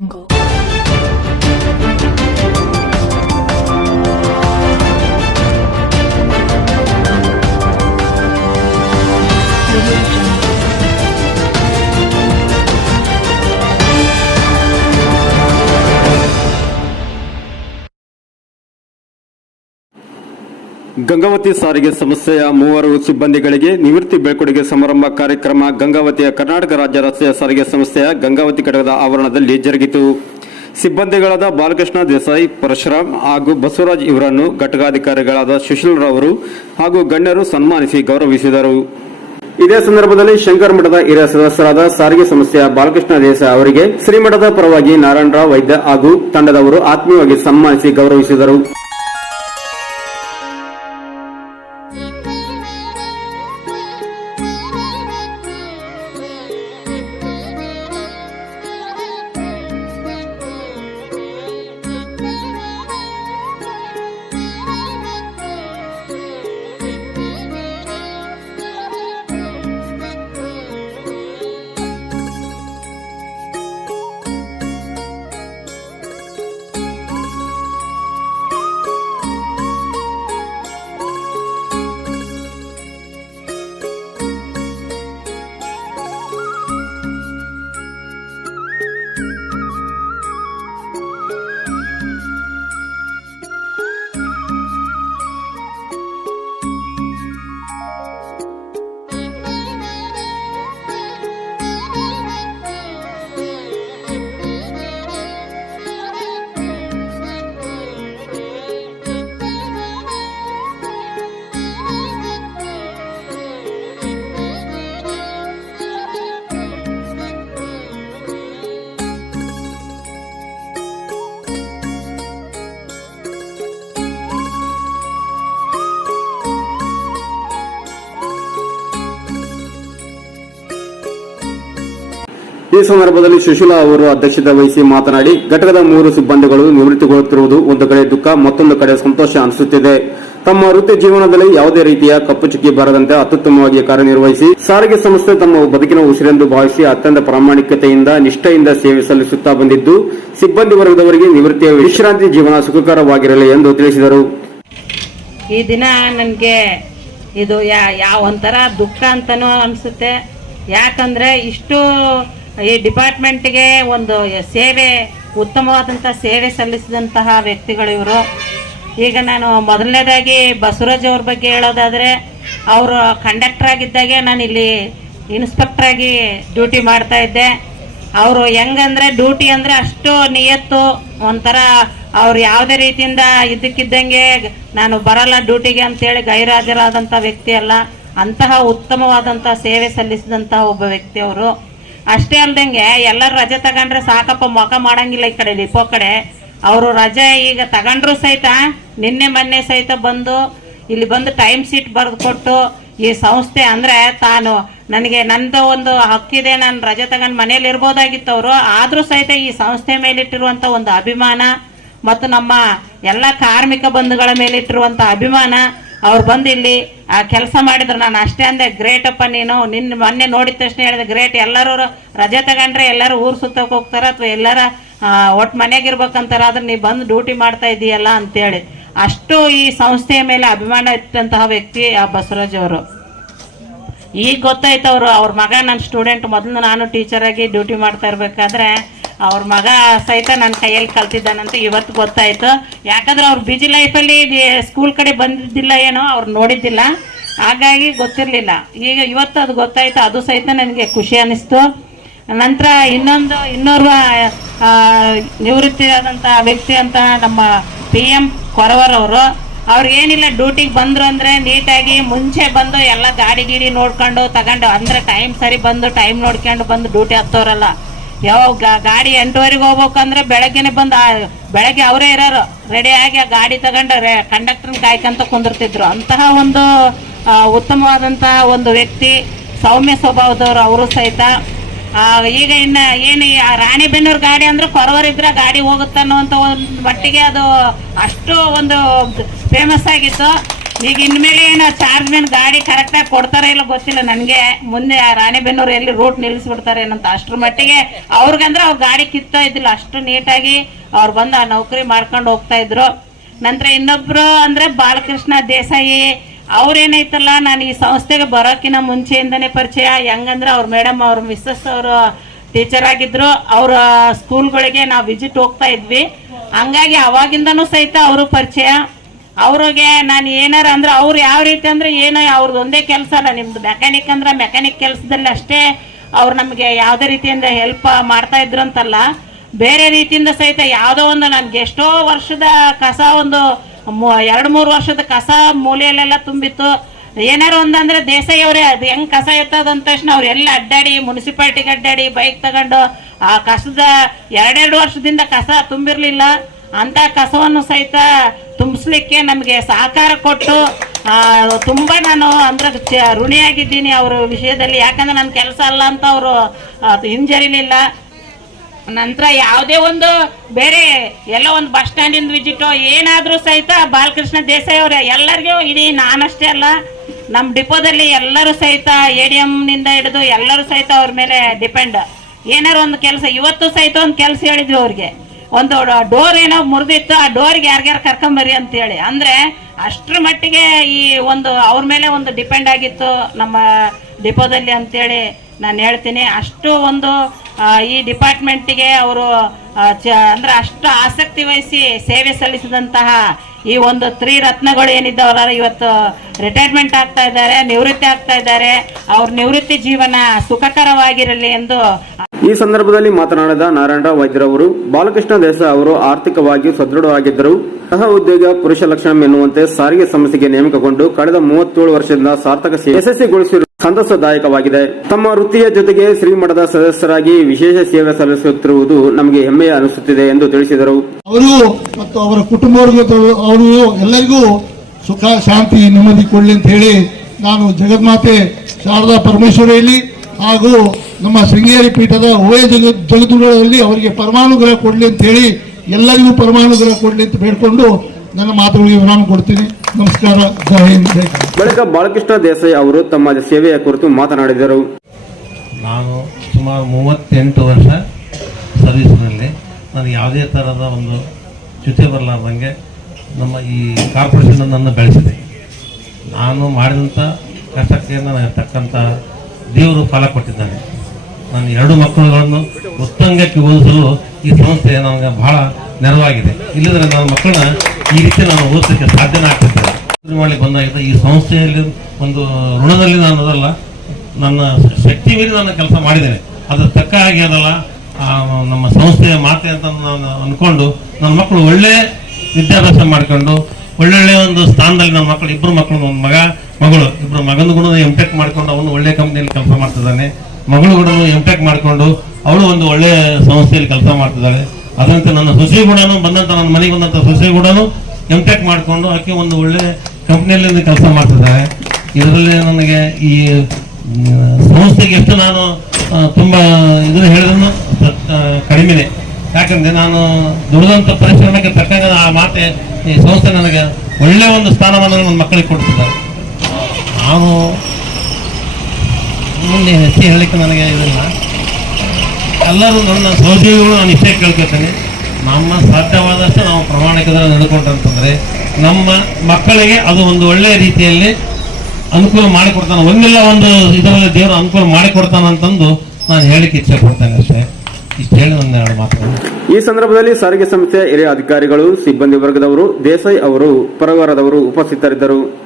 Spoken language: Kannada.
angle ಗಂಗಾವತಿ ಸಾರಿಗೆ ಸಂಸ್ಥೆಯ ಮೂವರು ಸಿಬ್ಬಂದಿಗಳಿಗೆ ನಿವೃತ್ತಿ ಬೀಳ್ಕೊಡುಗೆ ಸಮಾರಂಭ ಕಾರ್ಯಕ್ರಮ ಗಂಗಾವತಿಯ ಕರ್ನಾಟಕ ರಾಜ್ಯ ರಸ್ತೆಯ ಸಾರಿಗೆ ಸಂಸ್ಥೆಯ ಗಂಗಾವತಿ ಘಟಕದ ಆವರಣದಲ್ಲಿ ಜರುಗಿತು. ಸಿಬ್ಬಂದಿಗಳಾದ ಬಾಲಕೃಷ್ಣ ದೇಸಾಯಿ, ಪರಶುರಾಮ್ ಹಾಗೂ ಬಸವರಾಜ್ ಇವರನ್ನು ಘಟಕಾಧಿಕಾರಿಗಳಾದ ಸುಶೀಲ್ ರವರು ಹಾಗೂ ಗಣ್ಯರು ಸನ್ಮಾನಿಸಿ ಗೌರವಿಸಿದರು. ಇದೇ ಸಂದರ್ಭದಲ್ಲಿ ಶಂಕರ್ ಮಠದ ಹಿರಿಯ ಸದಸ್ಯರಾದ ಸಾರಿಗೆ ಸಂಸ್ಥೆಯ ಬಾಲಕೃಷ್ಣ ದೇಸಾಯಿ ಅವರಿಗೆ ಶ್ರೀಮಠದ ಪರವಾಗಿ ನಾರಾಯಣರಾವ್ ವೈದ್ಯ ಹಾಗೂ ತಂಡದವರು ಆತ್ಮೀಯವಾಗಿ ಸನ್ಮಾನಿಸಿ ಗೌರವಿಸಿದರು. ಈ ಸಂದರ್ಭದಲ್ಲಿ ಸುಶೀಲಾ ಅವರು ಅಧ್ಯಕ್ಷತೆ ವಹಿಸಿ ಮಾತನಾಡಿ, ಘಟಕದ ಮೂರು ಸಿಬ್ಬಂದಿಗಳು ನಿವೃತ್ತಿಗೊಳ್ಳುತ್ತಿರುವುದು ಒಂದು ಕಡೆ ದುಃಖ, ಮತ್ತೊಂದು ಕಡೆ ಸಂತೋಷ ಅನಿಸುತ್ತಿದೆ. ತಮ್ಮ ವೃತ್ತಿ ಜೀವನದಲ್ಲಿ ಯಾವುದೇ ರೀತಿಯ ಕಪ್ಪು ಚುಕ್ಕಿ ಬರದಂತೆ ಅತ್ಯುತ್ತಮವಾಗಿ ಕಾರ್ಯನಿರ್ವಹಿಸಿ, ಸಾರಿಗೆ ಸಂಸ್ಥೆ ತಮ್ಮ ಬದುಕಿನ ಉಸಿರೆಂದು ಭಾವಿಸಿ ಅತ್ಯಂತ ಪ್ರಾಮಾಣಿಕತೆಯಿಂದ, ನಿಷ್ಠೆಯಿಂದ ಸೇವೆ ಸಲ್ಲಿಸುತ್ತಾ ಬಂದಿದ್ದು, ಸಿಬ್ಬಂದಿ ವರ್ಗದವರಿಗೆ ನಿವೃತ್ತಿಯ ವಿಶ್ರಾಂತಿ ಜೀವನ ಸುಖಕರವಾಗಿರಲಿ ಎಂದು ತಿಳಿಸಿದರು. ಈ ದಿನ ನನಗೆ ಇದು ಯಾವ ಒಂಥರ ದುಃಖ ಅಂತನೂ ಅನಿಸುತ್ತೆ. ಯಾಕಂದ್ರೆ ಇಷ್ಟು ಈ ಡಿಪಾರ್ಟ್ಮೆಂಟ್ಗೆ ಒಂದು ಸೇವೆ, ಉತ್ತಮವಾದಂಥ ಸೇವೆ ಸಲ್ಲಿಸಿದಂತಹ ವ್ಯಕ್ತಿಗಳು ಇವರು. ಈಗ ನಾನು ಮೊದಲನೇದಾಗಿ ಬಸವರಾಜ್ ಅವ್ರ ಬಗ್ಗೆ ಹೇಳೋದಾದರೆ, ಅವರು ಕಂಡಕ್ಟರ್ ಆಗಿದ್ದಾಗೆ ನಾನು ಇಲ್ಲಿ ಇನ್ಸ್ಪೆಕ್ಟರ್ ಆಗಿ ಡ್ಯೂಟಿ ಮಾಡ್ತಾ ಇದ್ದೆ. ಅವರು ಹೆಂಗಂದ್ರೆ ಡ್ಯೂಟಿ ಅಂದರೆ ಅಷ್ಟು ನಿಯತ್ತು, ಒಂಥರ ಅವ್ರು ಯಾವುದೇ ರೀತಿಯಿಂದ ಇದಕ್ಕಿದ್ದಂಗೆ ನಾನು ಬರಲ್ಲ ಡ್ಯೂಟಿಗೆ ಅಂತೇಳಿ ಗೈರಾಜರಾದಂಥ ವ್ಯಕ್ತಿ ಅಲ್ಲ. ಅಂತಹ ಉತ್ತಮವಾದಂಥ ಸೇವೆ ಸಲ್ಲಿಸಿದಂತಹ ಒಬ್ಬ ವ್ಯಕ್ತಿ ಅವರು. ಅಷ್ಟೇ ಅಲ್ದಂಗೆ ಎಲ್ಲರೂ ರಜೆ ತಗೊಂಡ್ರೆ ಸಾಕಪ್ಪ ಮೊಕ ಮಾಡಂಗಿಲ್ಲ ಈ ಕಡೆ ಡಿಪೋ ಕಡೆ. ಅವರು ರಜೆ ಈಗ ತಗೊಂಡ್ರು ಸಹಿತ ನಿನ್ನೆ ಮೊನ್ನೆ ಸಹಿತ ಬಂದು ಇಲ್ಲಿ ಬಂದು ಟೈಮ್ ಶೀಟ್ ಬರೆದು ಕೊಟ್ಟು ಈ ಸಂಸ್ಥೆ ಅಂದ್ರೆ ತಾನು ನನಗೆ ನಂದು ಒಂದು ಹಕ್ಕಿದೆ, ನಾನು ರಜೆ ತಗೊಂಡು ಮನೇಲಿ ಇರ್ಬೋದಾಗಿತ್ತು ಅವರು. ಆದರೂ ಸಹಿತ ಈ ಸಂಸ್ಥೆ ಮೇಲಿಟ್ಟಿರುವಂಥ ಒಂದು ಅಭಿಮಾನ ಮತ್ತು ನಮ್ಮ ಎಲ್ಲ ಕಾರ್ಮಿಕ ಬಂಧುಗಳ ಮೇಲಿಟ್ಟಿರುವಂಥ ಅಭಿಮಾನ ಅವ್ರು ಬಂದು ಇಲ್ಲಿ ಆ ಕೆಲಸ ಮಾಡಿದ್ರು. ನಾನು ಅಷ್ಟೇ ಅಂದೆ ಗ್ರೇಟ್ ಅಪ್ಪ ನೀನು. ನಿನ್ನ ಮೊನ್ನೆ ನೋಡಿದ ತಕ್ಷಣ ಹೇಳಿದೆ ಗ್ರೇಟ್ ಎಲ್ಲರೂ ರಜೆ ತಗೊಂಡ್ರೆ ಎಲ್ಲರೂ ಊರು ಸುತ್ತಕ್ಕೆ ಹೋಗ್ತಾರ ಅಥವಾ ಎಲ್ಲರ ಒಟ್ಟು ಮನೆಗೆ ಇರ್ಬೇಕಂತಾರ ಆದ್ರೆ ನೀ ಬಂದು ಡ್ಯೂಟಿ ಮಾಡ್ತಾ ಇದೀಯಲ್ಲ ಅಂತೇಳಿ. ಅಷ್ಟು ಈ ಸಂಸ್ಥೆಯ ಮೇಲೆ ಅಭಿಮಾನ ಇಟ್ಟಂತಹ ವ್ಯಕ್ತಿ ಆ ಬಸವರಾಜ್ ಅವರು. ಈಗ ಗೊತ್ತಾಯ್ತು ಅವರು, ಅವ್ರ ಮಗ ನನ್ನ ಸ್ಟೂಡೆಂಟ್ ಮೊದಲು ನಾನು ಟೀಚರಾಗಿ ಡ್ಯೂಟಿ ಮಾಡ್ತಾ ಇರ್ಬೇಕಾದ್ರೆ ಅವ್ರ ಮಗ ಸಹಿತ ನನ್ನ ಕೈಯಲ್ಲಿ ಕಲ್ತಿದ್ದಾನಂತ ಇವತ್ತು ಗೊತ್ತಾಯಿತು. ಯಾಕಂದ್ರೆ ಅವ್ರು ಬಿಜಿ ಲೈಫಲ್ಲಿ ಸ್ಕೂಲ್ ಕಡೆ ಬಂದಿದ್ದಿಲ್ಲ ಏನೋ, ಅವ್ರು ನೋಡಿದ್ದಿಲ್ಲ. ಹಾಗಾಗಿ ಗೊತ್ತಿರಲಿಲ್ಲ. ಈಗ ಇವತ್ತು ಅದು ಗೊತ್ತಾಯಿತು, ಅದು ಸಹಿತ ನನಗೆ ಖುಷಿ ಅನಿಸ್ತು. ನಂತರ ಇನ್ನೊಂದು, ಇನ್ನೋರ್ವ ನಿವೃತ್ತಿಯಾದಂಥ ನಿವೃತ್ತಿ ವ್ಯಕ್ತಿ ಅಂತ ನಮ್ಮ ಪಿ ಎಂ ಕೊರವರವರು ಅವ್ರು ಏನಿಲ್ಲ ಡ್ಯೂಟಿಗೆ ಬಂದರು ಅಂದ್ರೆ ನೀಟಾಗಿ ಮುಂಚೆ ಬಂದು ಎಲ್ಲ ಗಾಡಿ ಗೀಡಿ ನೋಡ್ಕೊಂಡು ತಗೊಂಡು, ಅಂದ್ರೆ ಟೈಮ್ ಸರಿ ಬಂದು ಟೈಮ್ ನೋಡ್ಕೊಂಡು ಬಂದು ಡ್ಯೂಟಿ ಹತ್ತೋರಲ್ಲ. ಯಾವ ಗಾ- ಗಾಡಿ ಎಂಟುವರೆಗೆ ಹೋಗ್ಬೇಕಂದ್ರೆ ಬೆಳಗ್ಗೆನೆ ಬಂದು ಬೆಳಗ್ಗೆ ಅವರೇ ಇರೋರು. ರೆಡಿ ಆಗಿ ಆ ಗಾಡಿ ತಗೊಂಡು ಕಂಡಕ್ಟರ್ನ ಕಾಯ್ಕಂತ ಕುಂದಿರ್ತಿದ್ರು. ಅಂತಹ ಒಂದು ಉತ್ತಮವಾದಂತ ಉತ್ತಮವಾದಂತಹ ಒಂದು ವ್ಯಕ್ತಿ ಸೌಮ್ಯ ಸ್ವಭಾವದವರು ಅವರು ಸಹಿತ. ಈಗ ಇನ್ನ ಏನು ರಾಣಿಬೆನ್ನೂರು ಗಾಡಿ ಅಂದ್ರೆ ಕೊರವರಿದ್ರೆ ಗಾಡಿ ಹೋಗುತ್ತೆ ಅನ್ನುವಂಥ ಒಂದು ಮಟ್ಟಿಗೆ ಅದು ಅಷ್ಟು ಒಂದು ಫೇಮಸ್ ಆಗಿತ್ತು. ಈಗ ಇನ್ಮೇಲೆ ಏನು ಚಾರ್ಜ್ ಮೇಲೆ ಗಾಡಿ ಕರೆಕ್ಟಾಗಿ ಕೊಡ್ತಾರೆ ಇಲ್ಲ ಗೊತ್ತಿಲ್ಲ. ನನಗೆ ಮುಂದೆ ಆ ರಾಣೆಬೆನ್ನೂರು ಎಲ್ಲಿ ರೂಟ್ ನಿಲ್ಲಿಸ್ಬಿಡ್ತಾರೆ ಏನಂತ ಅಷ್ಟ್ರ ಮಟ್ಟಿಗೆ ಅವ್ರಿಗಂದ್ರೆ ಅವ್ರ ಗಾಡಿ ಕಿತ್ತಾ ಇದ್ದಿಲ್ಲ. ಅಷ್ಟು ನೀಟಾಗಿ ಅವ್ರು ಬಂದು ಆ ನೌಕರಿ ಮಾಡ್ಕೊಂಡು ಹೋಗ್ತಾ ಇದ್ರು. ನಂತರ ಇನ್ನೊಬ್ರು ಅಂದ್ರೆ ಬಾಲಕೃಷ್ಣ ದೇಸಾಯಿ, ಅವ್ರೇನೈತಲ್ಲ, ನಾನು ಈ ಸಂಸ್ಥೆಗೆ ಬರೋಕ್ಕಿಂತ ಮುಂಚೆಯಿಂದನೇ ಪರಿಚಯ. ಹೆಂಗಂದ್ರೆ ಅವ್ರ ಮೇಡಮ್ ಅವ್ರ ಮಿಸ್ಸಸ್ ಅವರು ಟೀಚರ್ ಆಗಿದ್ರು. ಅವ್ರ ಸ್ಕೂಲ್ಗಳಿಗೆ ನಾವು ವಿಸಿಟ್ ಹೋಗ್ತಾ ಇದ್ವಿ. ಹಂಗಾಗಿ ಅವಾಗಿಂದನೂ ಸಹಿತ ಅವರು ಪರಿಚಯ. ಅವ್ರಿಗೆ ನಾನು ಏನಾರ ಅಂದ್ರೆ ಅವ್ರು ಯಾವ ರೀತಿ ಅಂದ್ರೆ ಏನೋ ಅವ್ರದ್ದು ಒಂದೇ ಕೆಲಸ ಅಲ್ಲ. ನಿಮ್ದು ಮೆಕ್ಯಾನಿಕ್ ಅಂದ್ರೆ ಮೆಕ್ಯಾನಿಕ್ ಕೆಲಸದಲ್ಲಿ ಅಷ್ಟೇ ಅವ್ರು ನಮಗೆ ಯಾವುದೇ ರೀತಿಯಿಂದ ಹೆಲ್ಪ್ ಮಾಡ್ತಾ ಇದ್ರು ಅಂತಲ್ಲ, ಬೇರೆ ರೀತಿಯಿಂದ ಸಹಿತ ಯಾವುದೋ ಒಂದು ನನ್ಗೆ ಎಷ್ಟೋ ವರ್ಷದ ಕಸ ಒಂದು ಎರಡು ಮೂರು ವರ್ಷದ ಕಸ ಮೂಲೆಯಲ್ಲೆಲ್ಲ ತುಂಬಿತ್ತು. ಏನಾರು ಒಂದಂದ್ರೆ ದೇಸಾಯಿ ಅವರೇ ಅದು ಹೆಂಗ್ ಕಸ ಇರ್ತದಂತ ತಕ್ಷಣ ಅವ್ರು ಎಲ್ಲ ಅಡ್ಡಾಡಿ ಮುನ್ಸಿಪಾಲ್ಟಿಗೆ ಅಡ್ಡಾಡಿ ಬೈಕ್ ತಗೊಂಡು ಆ ಕಸದ ಎರಡೆರಡು ವರ್ಷದಿಂದ ಕಸ ತುಂಬಿರ್ಲಿಲ್ಲ. ಅಂತ ಕಸವನ್ನು ಸಹಿತ ತುಂಬಿಸ್ಲಿಕ್ಕೆ ನಮಗೆ ಸಹಕಾರ ಕೊಟ್ಟು ತುಂಬ ನಾನು ಅಂದ್ರೆ ಋಣಿಯಾಗಿದ್ದೀನಿ ಅವ್ರ ವಿಷಯದಲ್ಲಿ. ಯಾಕಂದ್ರೆ ನನ್ನ ಕೆಲಸ ಅಲ್ಲ ಅಂತ ಅವರು ಹಿಂಜರಿಲಿಲ್ಲ. ನಂತರ ಯಾವುದೇ ಒಂದು ಬೇರೆ ಎಲ್ಲ ಒಂದು ಬಸ್ ಸ್ಟ್ಯಾಂಡಿಂದ ವಿಜಿಟ್ ಏನಾದರೂ ಸಹಿತ ಬಾಲಕೃಷ್ಣ ದೇಸಾಯಿ ಅವರ, ಎಲ್ಲರಿಗೂ ಇಡೀ ನಾನಷ್ಟೇ ಅಲ್ಲ ನಮ್ಮ ಡಿಪೋದಲ್ಲಿ ಎಲ್ಲರೂ ಸಹಿತ ಎ ಡಿ ಎಮ್ನಿಂದ ಹಿಡಿದು ಎಲ್ಲರೂ ಸಹಿತ ಅವ್ರ ಮೇಲೆ ಡಿಪೆಂಡ್. ಏನಾರು ಒಂದು ಕೆಲಸ, ಇವತ್ತು ಸಹಿತ ಒಂದು ಕೆಲಸ ಹೇಳಿದ್ವಿ ಅವ್ರಿಗೆ. ಒಂದು ಡೋರ್ ಏನೋ ಮುರಿದಿತ್ತು, ಆ ಡೋರ್ಗೆ ಯಾರ್ಯಾರು ಕರ್ಕೊಂಬರಿ ಅಂತೇಳಿ. ಅಂದ್ರೆ ಅಷ್ಟ್ರ ಮಟ್ಟಿಗೆ ಈ ಒಂದು ಅವ್ರ ಮೇಲೆ ಒಂದು ಡಿಪೆಂಡ್ ಆಗಿತ್ತು ನಮ್ಮ ಡಿಪೋದಲ್ಲಿ ಅಂತೇಳಿ ನಾನು ಹೇಳ್ತೀನಿ. ಅಷ್ಟು ಒಂದು ಈ ಡಿಪಾರ್ಟ್ಮೆಂಟಿಗೆ ಅವರು ಅಂದ್ರೆ ಅಷ್ಟು ಆಸಕ್ತಿ ವಹಿಸಿ ಸೇವೆ ಸಲ್ಲಿಸಿದಂತಹ ಈ ಒಂದು ತ್ರಿರತ್ನಗಳು ಏನಿದ್ದವಲ್ಲ ಇವತ್ತು ರಿಟೈರ್ಮೆಂಟ್ ಆಗ್ತಾ ಇದ್ದಾರೆ, ನಿವೃತ್ತಿ ಆಗ್ತಾ ಇದ್ದಾರೆ. ಅವ್ರ ನಿವೃತ್ತಿ ಜೀವನ ಸುಖಕರವಾಗಿರಲಿ ಎಂದು ಈ ಸಂದರ್ಭದಲ್ಲಿ ಮಾತನಾಡಿದ ನಾರಾಯಣರಾವ್ ವೈದ್ಯರವರು, ಬಾಲಕೃಷ್ಣ ದೇಸಾಯಿ ಅವರು ಆರ್ಥಿಕವಾಗಿ ಸದೃಢವಾಗಿದ್ದರು, ಸಹ ಉದ್ಯೋಗ ಪುರುಷ ಲಕ್ಷಣ ಎನ್ನುವಂತೆ ಸಾರಿಗೆ ಸಂಸ್ಥೆಗೆ ನೇಮಕಗೊಂಡು ಕಳೆದ ಮೂವತ್ತೇಳು ವರ್ಷದಿಂದ ಸಾರ್ಥಕ ಸೇವೆ ಯಶಸ್ವಿಗೊಳಿಸಿರುವ ಸಂತಸದಾಯಕವಾಗಿದೆ. ತಮ್ಮ ವೃತ್ತಿಯ ಜೊತೆಗೆ ಶ್ರೀಮಠದ ಸದಸ್ಯರಾಗಿ ವಿಶೇಷ ಸೇವೆ ಸಲ್ಲಿಸುತ್ತಿರುವುದು ನಮಗೆ ಹೆಮ್ಮೆ ಅನಿಸುತ್ತಿದೆ ಎಂದು ತಿಳಿಸಿದರು. ಅವರು ಮತ್ತು ಅವರ ಕುಟುಂಬವರ್ಗದ ಅವರು ಎಲ್ಲರಿಗೂ ಸುಖ, ಶಾಂತಿ, ನೆಮ್ಮದಿ ಕೊಡಲಿ ಅಂತ ಹೇಳಿ ನಾನು ಜಗನ್ಮಾತೆ, ಶಾರದಾ ಪರಮೇಶ್ವರಿಯಲ್ಲಿ ಹಾಗೂ ನಮ್ಮ ಶೃಂಗೇರಿ ಪೀಠದ ಉಭಯ ಜಗ ಜಗದುಗಳಲ್ಲಿ ಅವರಿಗೆ ಪರಮಾನುಗ್ರಹ ಕೊಡಲಿ ಅಂತ ಹೇಳಿ ಎಲ್ಲರಿಗೂ ಪರಮಾನುಗ್ರಹ ಕೊಡಲಿ ಅಂತ ಬೇಡ್ಕೊಂಡು ನನ್ನ ಮಾತುಗಳಿಗೆ ವಿರಾಮ ಕೊಡ್ತೀನಿ. ನಮಸ್ಕಾರ. ಜೈ ಹಿಂದ್. ಬಳಿಕ ಬಾಲಕೃಷ್ಣ ದೇಸಾಯಿ ಅವರು ತಮ್ಮ ಸೇವೆಯ ಕುರಿತು ಮಾತನಾಡಿದರು. ನಾನು ಸುಮಾರು ಮೂವತ್ತೆಂಟು ವರ್ಷ ಸರ್ವಿಸ್ನಲ್ಲಿ ನಾನು ಯಾವುದೇ ಥರದ ಒಂದು ಚ್ಯುತಿ ಬರಲಾರ್ದಂಗೆ ನಮ್ಮ ಈ ಕಾರ್ಪೊರೇಷನ್ ನನ್ನ ಬೆಳೆಸಿದೆ. ನಾನು ಮಾಡಿದಂಥ ಕಷ್ಟಕ್ಕೆ ನನಗೆ ತಕ್ಕಂಥ ದೇವರು ಫಲ ಕೊಟ್ಟಿದ್ದಾನೆ. ನನ್ನ ಎರಡು ಮಕ್ಕಳುಗಳನ್ನು ಉತ್ತಂಗಕ್ಕೆ ಓದಿಸಲು ಈ ಸಂಸ್ಥೆ ನನಗೆ ಬಹಳ ನೆರವಾಗಿದೆ. ಇಲ್ಲದ್ರೆ ನನ್ನ ಮಕ್ಕಳನ್ನ ಈ ರೀತಿ ನಾನು ಓದಿಸಲಿಕ್ಕೆ ಸಾಧ್ಯನೇ ಆಗ್ತಿದ್ದೆ ಮಾಡಿ ಬಂದಾಗಿದ್ದ ಈ ಸಂಸ್ಥೆಯಲ್ಲಿ ಒಂದು ಋಣದಲ್ಲಿ ನಾನು ಅದಲ್ಲ, ನನ್ನ ಶಕ್ತಿ ಮೀರಿ ನಾನು ಕೆಲಸ ಮಾಡಿದ್ದೇನೆ. ಅದರ ತಕ್ಕ ಹಾಗೆ ಅದಲ್ಲ ನಮ್ಮ ಸಂಸ್ಥೆಯ ಮಾತೆ ಅಂತ ನಾನು ಅಂದ್ಕೊಂಡು ನನ್ನ ಮಕ್ಕಳು ಒಳ್ಳೆ ವಿದ್ಯಾಭ್ಯಾಸ ಮಾಡಿಕೊಂಡು ಒಳ್ಳೊಳ್ಳೆ ಒಂದು ಸ್ಥಾನದಲ್ಲಿ ನನ್ನ ಮಕ್ಕಳು, ಇಬ್ಬರು ಮಕ್ಕಳು ಒಂದು ಮಗ ಮಗಳು, ಇಬ್ರು ಮಗನ ಕೂಡ ಎಂ ಟೆಕ್ ಮಾಡ್ಕೊಂಡು ಅವನು ಒಳ್ಳೆ ಕಂಪ್ನಿಯಲ್ಲಿ ಕೆಲಸ ಮಾಡ್ತಿದ್ದಾನೆ. ಮಗಳು ಕೂಡ ಎಂ ಮಾಡಿಕೊಂಡು ಅವಳು ಒಂದು ಒಳ್ಳೆ ಸಂಸ್ಥೆಯಲ್ಲಿ ಕೆಲಸ ಮಾಡ್ತಿದ್ದಾಳೆ. ಅದರಂತೆ ನನ್ನ ಸೊಸೆ ಕೂಡ ಬಂದಂತ ನನ್ನ ಮನೆಗೆ ಬಂದಂತ ಸೊಸೆ ಕೂಡ ಎಂ ಮಾಡಿಕೊಂಡು ಆಕೆ ಒಂದು ಒಳ್ಳೆ ಕಂಪ್ನಿಯಲ್ಲಿ ಕೆಲಸ ಮಾಡ್ತಿದ್ದಾಳೆ. ಇದರಲ್ಲಿ ನನಗೆ ಈ ಸಂಸ್ಥೆಗೆ ಎಷ್ಟು ನಾನು ತುಂಬ ಇದನ್ನು ಹೇಳಿದ್ರು ಕಡಿಮೆನೆ. ಯಾಕಂದ್ರೆ ನಾನು ದುಡಿದಂತ ಪರಿಶ್ರಮಕ್ಕೆ ತಕ್ಕಂಗೆ ಆ ಮಾತೆ ಈ ಸಂಸ್ಥೆ ನನಗೆ ಒಳ್ಳೆ ಒಂದು ಸ್ಥಾನವನ್ನು ನನ್ನ ಮಕ್ಕಳಿಗೆ ಕೊಡ್ತಿದ್ದಾರೆ. ನಾನು ಮುಂದೆ ಹೆಚ್ಚು ಹೇಳಲಿಕ್ಕೆ ನನಗೆ ಇದನ್ನ ಎಲ್ಲರೂ ನನ್ನ ಸಹೋದ್ಯೋಗಿಗಳು ನಾನು ಇಷ್ಟೇ ಕೇಳ್ಕೊಳ್ತೇನೆ. ನಮ್ಮ ಸಾಧ್ಯವಾದಷ್ಟು ನಾವು ಪ್ರಮಾಣಿಕದಲ್ಲಿ ನಡ್ಕೊಂಡಂತಂದರೆ ನಮ್ಮ ಮಕ್ಕಳಿಗೆ ಅದು ಒಂದು ಒಳ್ಳೆಯ ರೀತಿಯಲ್ಲಿ ಅನುಕೂಲ ಮಾಡಿಕೊಡ್ತಾನೆ. ಒಂದಿಲ್ಲ ಒಂದು ಇದರಲ್ಲಿ ದೇವರು ಅನುಕೂಲ ಮಾಡಿಕೊಡ್ತಾನಂತಂದು ನಾನು ಹೇಳಿಕ್ಕೆ ಇಚ್ಛೆ ಪಡ್ತೇನೆ ಅಷ್ಟೇ. ಇಷ್ಟು ಹೇಳಿ ನನ್ನ ಎರಡು ಮಾತುಗಳು. ಈ ಸಂದರ್ಭದಲ್ಲಿ ಸಾರಿಗೆ ಸಂಸ್ಥೆಯ ಹಿರಿಯ ಅಧಿಕಾರಿಗಳು, ಸಿಬ್ಬಂದಿ ವರ್ಗದವರು, ದೇಸಾಯಿ ಅವರು, ಪರಿವಾರದವರು ಉಪಸ್ಥಿತರಿದ್ದರು.